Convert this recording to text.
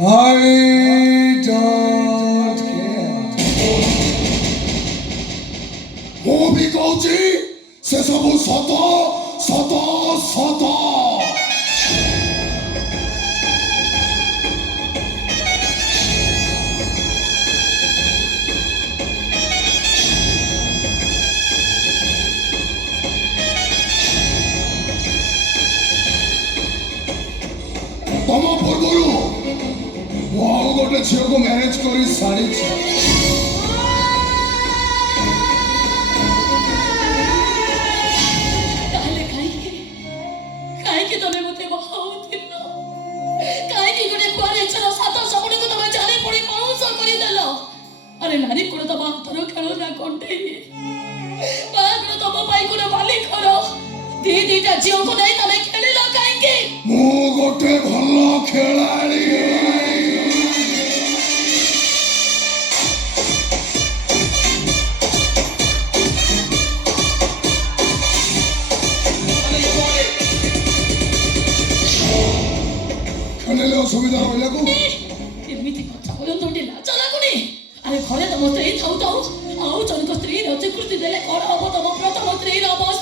I don't care. ମୁଁ ବି କହୁଛି ସେ ସବୁ ସତ ସତ ସତ। ତମ ପୂର୍ବରୁ ମୁଁ ଆଉ ଗୋଟେ ଝିଅକୁ ମ୍ୟାରେଜ କରି ସାରିଛି। ତାହେଲେ କାହିଁକି ତମେ ମତେ ବାହାଉଥିଲ? କାହିଁକି ଗୋଟେ କୁଆରିଛର ସାତ ସପନକୁ ତମେ ଚାଲି ପଡ଼ି ପାଉଁଶ କରିଦେଲ? ଆରେ ନାରୀ କୋଣ ତମ ହାତର ଖେଳ ନା କଣ୍ଢେଇ। ବାହାଘର ତମ ପାଇଁ କୋଣ ବାଲି ଘର। ଦିଟା ଝିଅକୁ ନେଇ ତମେ ଖେଳିଲ କାହିଁକି? ମୁଁ ଗୋଟେ ଭଲ ଖେଳାଳି। ଖେଳିଲେ ଅସୁବିଧା ରହିଲାକୁ ଏମିତି କଥା କହୁଛନ୍ତି ଲାଜ ଲାଗୁନି? ଆରେ ଘରେ ତମ ସ୍ତ୍ରୀ ଥାଉ ଥାଉ ଆଉ ଜଣଙ୍କ ସ୍ତ୍ରୀର ସ୍ୱୀକୃତି ଦେଲେ କଣ ହବ? ତମ ପ୍ରଥମ ସ୍ତ୍ରୀର ଅବସ୍ଥା